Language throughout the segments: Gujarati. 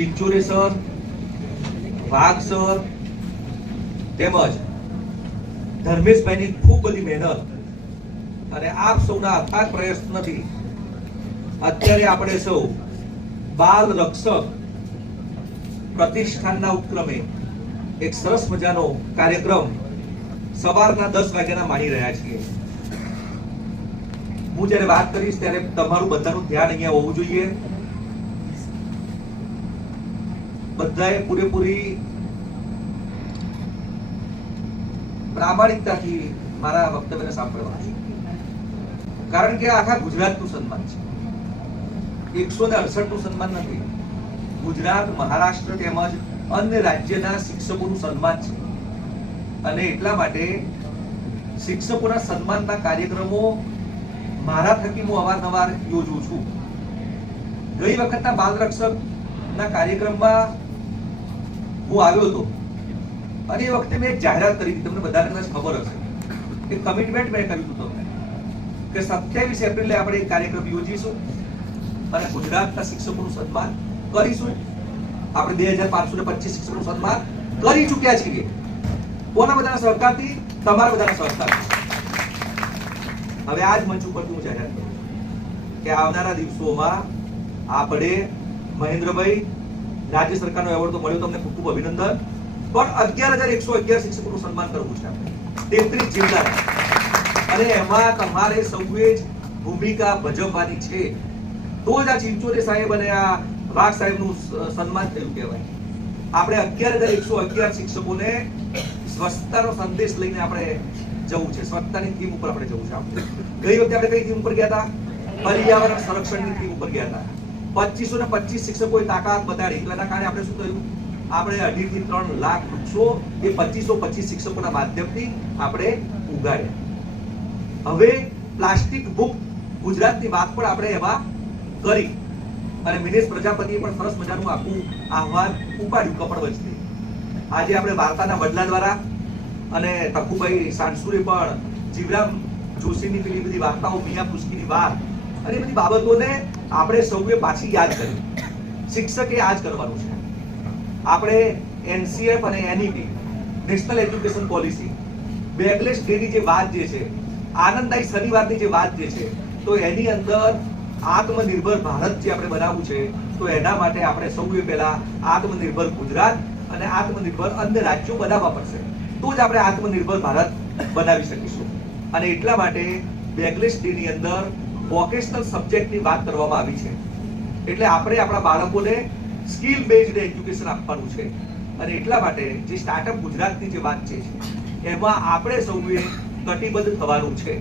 ચિંચોરે સર, વાઘ સર, તેમજ ધર્મેશભાઈની ખૂબ બધી મહેનત. અને આપ સૌના અથાગ પ્રયત્નથી અત્યારે આપણે સૌ બાલ રક્ષક પ્રતિષ્ઠાનના ઉપક્રમે એક સરસ મજાનો કાર્યક્રમ સવારના દસ વાગ્યાના માણી રહ્યા છીએ. હું જ્યારે વાત કરીશ ત્યારે તમારું બધાનું ધ્યાન અહીંયા હોવું જોઈએ. બધાએ પૂરેપૂરી પ્રામાણિકતાથી મારા વક્તવ્યને સાંભળવા કારણ કે આખા ગુજરાતનું સન્માન છે. એકસો ને અડસઠનું સન્માન નથી. ગુજરાત, મહારાષ્ટ્ર તેમજ અન્ય રાજ્યના શિક્ષકોનું સન્માન છે. અને એટલા માટે શિક્ષકોના સન્માનના કાર્યક્રમો મારા થકી હું અવારનવાર યોજું છું. ગઈ વખતના બાલ રક્ષકના કાર્યક્રમમાં હું આવ્યો હતો. અને એ વખતે મેં એક જાહેરાત કરી હતી, તમને બધાને કદાચ ખબર હશે. એક કમિટમેન્ટ મેં કર્યું હતું તમને. કે સત્યાવીસ એપ્રિલે આપણે એક કાર્યક્રમ યોજીશું અને ગુજરાતના શિક્ષકોનું સન્માન કરીશું. આપણે બે હજાર પાંચસો ને પચીસ શિક્ષકોનું સન્માન કરી ચૂક્યા છીએ. કોના બધાના સહકારથી? તમારા બધાના સહકારથી. હવે આ જ મંચ ઉપરથી હું જાહેરાત કરું કે આવનારા દિવસોમાં આપણે મહેન્દ્રભાઈ રાજ્ય સરકારનો એવોર્ડ તો મળ્યો તમને ખૂબ ખૂબ અભિનંદન. પણ અગિયાર હજાર એકસો અગિયાર શિક્ષકોનું સન્માન કરવું છે તેત્રીસ જિલ્લા અને એમાં તમારે સૌએ જ ભૂમિકા ભજવવાની છે. તો જ આ ચિંચોરે સાહેબ અને આ વાઘ સાહેબનું સન્માન થયું કહેવાય. આપણે અગિયાર હજાર એકસો અગિયાર શિક્ષકોને સ્વચ્છતાનો સંદેશ લઈને આપણે જવું છે. સ્વચ્છતાની થીમ ઉપર આપણે જવું છે ગઈ વખતે આપણે કઈ થીમ ઉપર ગયા હતા? પર્યાવરણ સંરક્ષણની થીમ ઉપર ગયા હતા. પચીસો ને પચીસ શિક્ષકોએ તાકાત બતાડી. એટલાના કારણે આપણે શું કર્યું આપણે અઢી થી ત્રણ લાખ વૃક્ષો એ પચીસો પચીસ શિક્ષકોના માધ્યમથી આપણે ઉગાડ્યા. હવે પ્લાસ્ટિક મુક્ત ગુજરાતની વાત પણ આપણે એમાં કરી. અને મિનેશ પ્રજાપતિએ પણ સરસ મજાનું આખું આહવાન ઉપાડ્યું કપડ વચથી આજે આપણે વાર્તાના બદલા દ્વારા અને તખુભાઈ સાંસુરે પણ જીવરામ જોશીની પેલી બધી વાર્તાઓ, મિયા પુસ્કીની વાત અને બધી બાબતોને આપણે સૌએ પાછી યાદ કરી. શિક્ષકે આ જ કરવાનું છે. આપણે એનસીએફ અને NEP national education policy bagless ડેની જે વાત જે છે, આનંદદાયી શનિવારની જે વાત જે છે, તો એની અંદર આત્મનિર્ભર ભારત જે આપણે બનાવવું છે, તો એના માટે આપણે સૌએ પહેલા આત્મનિર્ભર ગુજરાત અને આત્મનિર્ભર અન્ય રાજ્યો બનાવવા પડશે. તો જ આપણે આત્મનિર્ભર ભારત બનાવી શકીશું. અને એટલા માટે બેકલેસ ડેની અંદર વોકેશનલ સબ્જેક્ટની વાત કરવામાં આવી છે. એટલે આપણે આપણા બાળકોને સ્કિલ બેઝડ એજ્યુકેશન આપવાનું છે. અને એટલા માટે જે સ્ટાર્ટઅપ ગુજરાતની જે વાત છે, એમાં આપણે સૌએ કટિબદ્ધ થવાનું છે.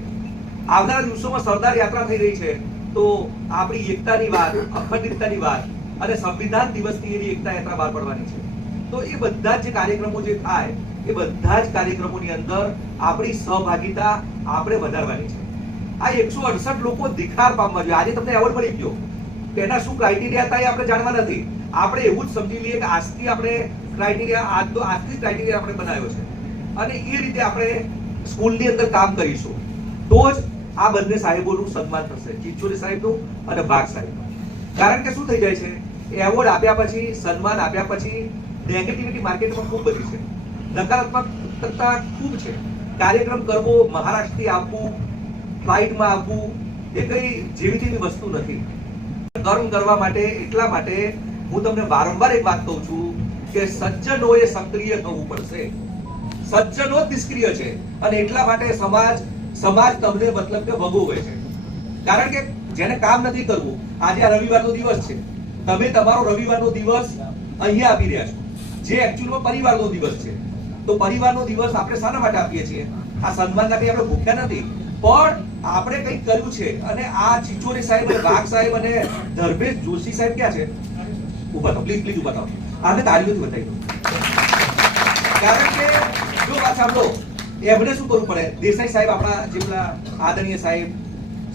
આવનારા દિવસોમાં સરદાર યાત્રા થઈ રહી છે, તો આપણી એકતાની વાત, અખંડિતતાની વાત અને સંવિધાન દિવસની એવી એકતા યાત્રા બહાર પડવાની છે. તો એ બધા જ કાર્યક્રમો જે થાય, એ બધા જ કાર્યક્રમોની અંદર આપણી સહભાગિતા આપણે વધારવાની છે. આ એકસો અડસઠ લોકો દિખાર પામવા જોઈએ આજે તમને એવોર્ડ મળી ગયો. કે એના શું ક્રાઇટેરિયા હતા એ આપણે જાણવા નથી. આપણે એવું જ સમજી લઈએ કે આજથી આપણે ક્રાઇટેરિયા તો આજથી ક્રાઇટેરિયા આપણે બનાવ્યો છે. અને એ રીતે આપણે સ્કૂલની અંદર કામ કરીશું. તો જ આ બંને સાહેબોનું સન્માન થશે. ચિચોરી સાહેબનું અને ભાગ સાહેબનું. કારણ કે શું થઈ જાય છે? એવોર્ડ આપ્યા પછી, સન્માન આપ્યા પછી નેગેટિવિટી માર્કેટમાં ખૂબ બધી છે. નકારાત્મકતા ખૂબ છે. કાર્યક્રમ કરવો મહારાષ્ટ્રથી આપવું ફ્લાઇટમાં આપવું એ કઈ જેવી તેવી વસ્તુ નથી. કર્મ કરવા માટે, એટલા માટે હું તમને વારંવાર એક વાત કહું છું કે સજ્જનોએ સક્રિય થવું પડશે. સજ્જનો નિષ્ક્રિય છે અને એટલા માટે સમાજ સમાજ તમને મતલબ કે ભોગવે છે. કારણ કે જેને કામ નથી કરવું, આજે આ રવિવારનો દિવસ છે. તમે તમારો રવિવારનો દિવસ અહીંયા આપી રહ્યા છો. જે એકચ્યુઅલમાં પરિવારનો દિવસ છે. તો પરિવારનો દિવસ આપણે શાના માટે આપીએ છીએ? આ સન્માન માટે આપણે ભૂખ્યા નથી. પણ આપણે કંઈક કર્યું છે. અને આ ચિચોરી સાહેબ અને વાઘ સાહેબ અને ધર્મેશ જોશી સાહેબ ક્યાં છે? ઊભા થાવ પ્લીઝ પ્લીઝ ઊભા થાવ આને તાળીઓથી બતાવી દો કારણ કે, જો વાત સાંભળો, એમને શું કરવું પડે? દેસાઈ સાહેબ આપણા જે પેલા આદરણીય સાહેબ,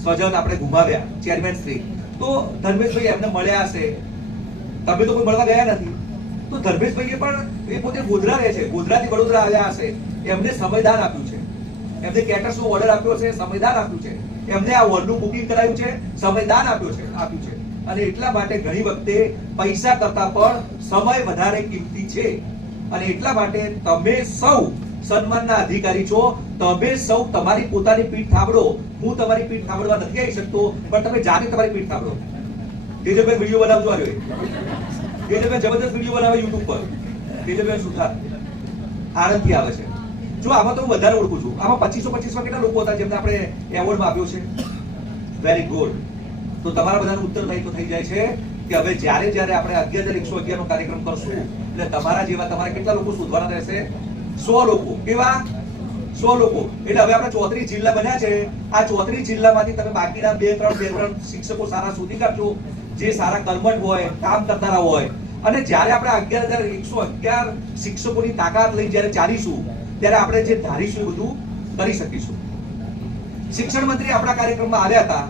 સ્વજન આપણે ગુમાવ્યા ચેરમેન શ્રી. તો ધર્મેશભાઈ એમને મળ્યા હશે. તમે તો કોઈ મળવા ગયા નથી. તો ધર્મેશભાઈએ પણ એ પોતે ગોધરા રહે છે. ગોધરાથી વડોદરા આવ્યા હશે. એમને સમયદાન આપ્યું છે. એમને કેટર્સનો ઓર્ડર આપ્યો છે સમયદાન આપ્યું છે. એમને આ હોલનું બુકિંગ કરાયું છે સમયદાન આપ્યું છે આપ્યું છે. અને એટલા માટે ઘણી વખતે પૈસા કરતા પણ સમય વધારે કિંમતી છે. અને એટલા માટે તમે સૌ સન્માનના અધિકારી છો, તમે સૌ તમારી પોતાની પીઠ થાબડો હું તમારી પીઠ થાબડવા નથી આવી શકતો, પણ તમે જાતે તમારી પીઠ થાબડો તેજભાઈ વીડિયો બનાવજો આવ્યો તેજભાઈ જબરદસ્ત વીડિયો બનાવે યુટ્યુબ પર. તેજભાઈ સુથાર. આણંદથી આવે છે. જો આમાં તો વધારે ઓળખું છું. આમાં પચીસો પચીસમાં કેટલા લોકો હતા જેમને આપણે એવોર્ડમાં આપ્યો છે? વેરી ગુડ તો તમારા બધાનું ઉત્તરદાયિત્વ થઈ જાય છે કે હવે જ્યારે જ્યારે આપણે અગિયાર હજાર એકસો અગિયાર નો કાર્યક્રમ કરશું, એટલે તમારા જેવા તમારે કેટલા લોકો શોધવાના રહેશે? સો લોકો. કેવા? સો લોકો. એટલે હવે આપણે ચોત્રીસ જિલ્લા બન્યા છે. આ ચોત્રીસ જિલ્લામાંથી તમે બાકીના બે, ત્રણ બે, ત્રણ શિક્ષકો સારા શોધી કાઢજો. જે સારા કર્મઠ હોય, કામ કરનારા હોય. અને જ્યારે આપણે અગિયાર હજાર એકસો અગિયાર શિક્ષકોની તાકાત લઈ જ્યારે ચાલીશું ત્યારે આપણે જે ધારીશું એ બધું કરી શકીશું. શિક્ષણ મંત્રી આપણા કાર્યક્રમમાં આવ્યા હતા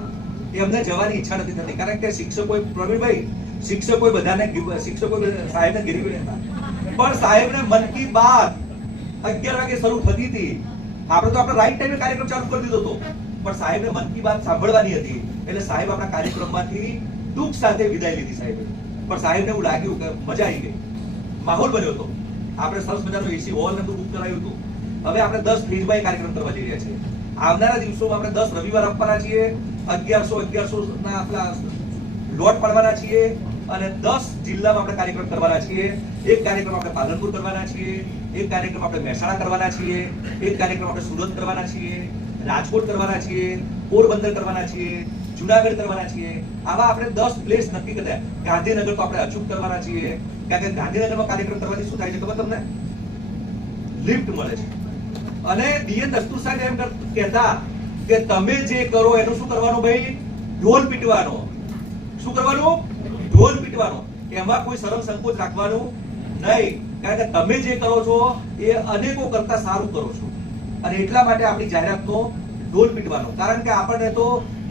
એમને જવાની ઈચ્છા નથી થતી, કારણ કે શિક્ષકોએ પ્રવીણભાઈ શિક્ષકોએ બધાને શિક્ષકો સાહેબને ગીરી હતા પણ સાહેબને મન કી બાત અગિયાર વાગે શરૂ થતી હતી. આપણે તો આપણે રાઈટ ટાઈમે કાર્યક્રમ ચાલુ કરી દીધો હતો. પણ સાહેબને મન કી બાત સાંભળવાની હતી, એટલે સાહેબ આપણા કાર્યક્રમમાંથી દુઃખ સાથે વિદાય લીધી સાહેબે. પણ સાહેબને એવું લાગ્યું કે મજા આવી ગઈ. માહોલ બન્યો હતો. આપણે સરસ મજાનું એસી હોલ ને બુક કરાયું હતું. હવે આપણે દસ ફ્રીજમાં બાય કાર્યક્રમ કરવા જઈ રહ્યા છીએ. આવનારા દિવસોમાં આપણે દસ રવિવાર આપવાના છીએ, અગિયારસો અગિયારસો ના આપણા લોટ પાડવાના છીએ અને દસ જિલ્લામાં આપણે કાર્યક્રમ કરવાના છીએ. એક કાર્યક્રમ આપણે પાલનપુર કરવાના છીએ, એક કાર્યક્રમ આપણે મહેસાણા કરવાના છીએ, એક કાર્યક્રમ આપણે સુરત કરવાના છીએ, રાજકોટ કરવાના છીએ, પોરબંદર કરવાના છીએ જુનાગઢ કરવાના છીએ. આવા આપણે દસ પ્લેસ નક્કી કર્યા. ગાંધીનગર તો આપણે અચૂક કરવાના છીએ. કારણ કે ગાંધીનગરમાં કાર્યક્રમ કરવાથી શું થાય છે ખબર તમને? લિફ્ટ મળે છે. અને બીએ દસ્તુર સાહેબ એમ કહેતા કે તમે જે કરો એનું શું કરવાનું ભાઈ? ઢોલ પીટવાનો. શું કરવાનું? ઢોલ પીટવાનો. એમાં કોઈ શરમ સંકોચ રાખવાનું નહીં. કારણ કે તમે જે કરો છો એ અનેકો કરતા સારું કરો છો. અને એટલા માટે આપણી જાહેરાતનો ઢોલ પીટવાનો. કારણ કે આપણને તો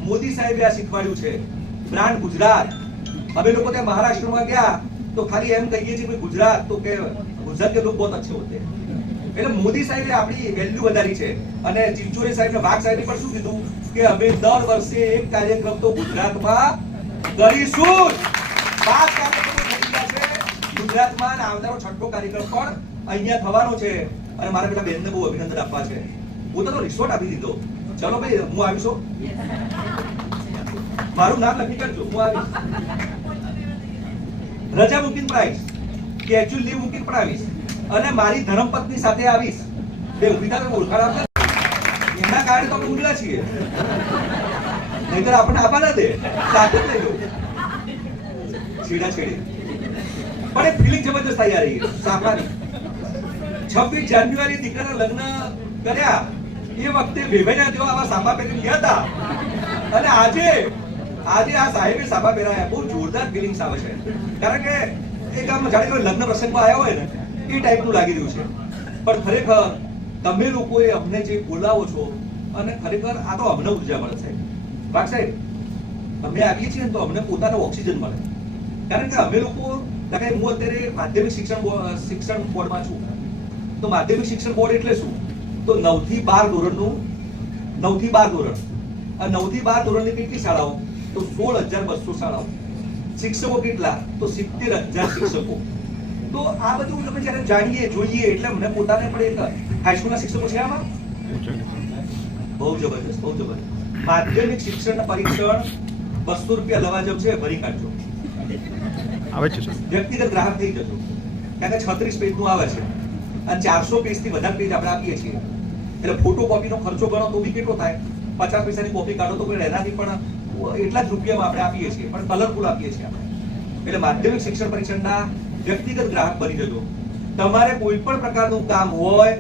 મોદી સાહેબે આ શીખવાડ્યું છે. બ્રાન્ડ ગુજરાત. અમે લોકો ત્યાં મહારાષ્ટ્રમાં ગયા તો ખાલી એમ કહીએ છીએ ગુજરાત તો કે ગુજરાત કે લોકો બહુ અચ્છે હોતે એટલે મોદી સાહેબે આપણી વેલ્યુ વધારી છે. અને ચિંચોરી સાહેબ વાઘ સાહેબે પણ શું કીધું? કે અમે દર વર્ષે એક કાર્યક્રમ તો ગુજરાતમાં કરીશું. પાંચ કાર્યક્રમો છે. ગુજરાતમાં આવનારો છઠ્ઠો કાર્યક્રમ પણ અહીંયા થવાનો છે. અને મારા પેલા બેનને બહુ અભિનંદન આપવા છે. તો રિસોર્ટ આપી દીધો. ચલો ભાઈ, હું આવીશ મારું નામ લખી કરજો, હું આવીશ. રજા બુકિંગ પ્રાઇસ, કે એકચ્યુઅલ લીવ બુકિંગ પણ આવીશ અને મારી ધર્મપત્ની સાથે આવીશ. બે થાય ઓળખાણ આપશે એના કારણે તો આપણે ઉડલા છીએ. નહીતર આપણને આપા ના દે. સાથે જ લઈ લો છેડા છેડી. પણ એ ફિલિંગ જબરદસ્ત આવી રહી સાંભળવાની. છવ્વીસ જાન્યુઆરી દીકરાના લગ્ન કર્યા. એ વખતે ભેભાઈના જેવા આવા સાંભા પહેરી ગયા હતા. અને આજે આજે આ સાહેબે સાંભા પહેરાયા. બહુ જોરદાર ફિલિંગ્સ આવે છે. કારણ કે એક આમ જાણે કોઈ લગ્ન પ્રસંગમાં આવ્યા હોય ને, એ ટાઈપનું લાગી રહ્યું છે. પણ ખરેખર તમે લોકોએ અમને જે બોલાવો છો, અને ખરેખર આ તો અમને ઊર્જા મળે છે. વાઘ સાહેબ, અમે આવીએ છીએ ને તો અમને પોતાનો ઓક્સિજન મળે. કારણ કે અમે લોકો હું અત્યારે માધ્યમિક શિક્ષણ શિક્ષણ બોર્ડમાં છું. તો માધ્યમિક શિક્ષણ બોર્ડ એટલે શું? તો નવથી બાર ધોરણનું નવથી બાર ધોરણ. આ નવથી બાર ધોરણની કેટલી શાળાઓ? તો સોળ હજાર બસો શાળાઓ. શિક્ષકો કેટલા? તો સિત્તેર હજાર શિક્ષકો. તો આ બધું તમે જ્યારે જાણીએ જોઈએ એટલે મને પોતાને પણ એક હાઈસ્કૂલના શિક્ષકો છે આમાં. બહુ જબરજસ્ત બહુ જબરજસ્ત માધ્યમિક શિક્ષણ પરીક્ષણ બસો રૂપિયા લવાજબ છે ભરી કાઢજો. આવે છે વ્યક્તિગત ગ્રાહક થઈ જજો. કારણ કે છત્રીસ પેજનું આવે છે. અને ચારસો પેજથી વધારે પેજ આપણે આપીએ છીએ. એટલે ફોટો કોપીનો ખર્ચો ગણો તો બી કેટલો થાય? પચાસ પૈસાની કોપી કાઢો તો પણ એનાથી પણ એટલા જ રૂપિયામાં આપણે આપીએ છીએ. પણ કલરફુલ આપીએ છીએ આપણે. એટલે માધ્યમિક શિક્ષણ પરીક્ષણના વ્યક્તિગત ગ્રાહક બની જજો. તમારે કોઈ પણ પ્રકારનું કામ હોય,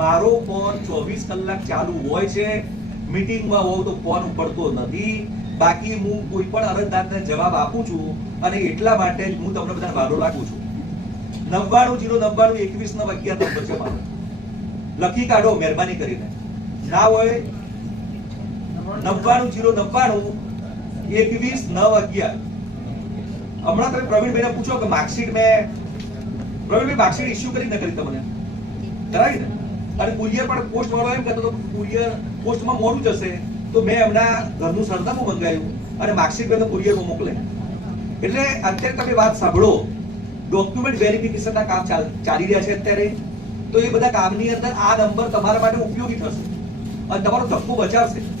મારો ફોન ચોવીસ કલાક ચાલુ હોય છે મીટિંગમાં હોઉં તો ફોન ઉપડતો નથી. બાકી હું કોઈ પણ અરજદારને જવાબ આપું છું અને એટલા માટે જ હું તમને બધાને વારો રાખું છું. નવ્વાણું જીરો નવ્વાણું એકવીસ નવ અગિયાર નંબર છે મારો. લખી કાઢો, મહેરબાની કરીને. ના હોય, નવ્વાણું જીરો નવ્વાણું એકવીસ નવ અગિયાર હમણાં તમે પ્રવીણભાઈને પૂછો કે માર્કશીટ મેં પ્રવીણભાઈ માર્કશીટ ઇસ્યુ કરી ન કરી તમને? કરાવી ને? અને કુરિયર પણ પોસ્ટ વાળો એમ કહેતો હતો કુરિયર પોસ્ટમાં મોડું જશે તો મેં એમના ઘરનું સરનામું મંગાવ્યું અને માર્કશીટ મેં કુરિયરમાં મોકલે. એટલે અત્યારે તમે વાત સાંભળો. ડોક્યુમેન્ટ વેરિફિકેશનના કામ ચાલ- રહ્યા છે અત્યારે. તો એ બધા કામની અંદર આ નંબર તમારા માટે ઉપયોગી થશે. અને તમારો ધક્કો બચાવશે.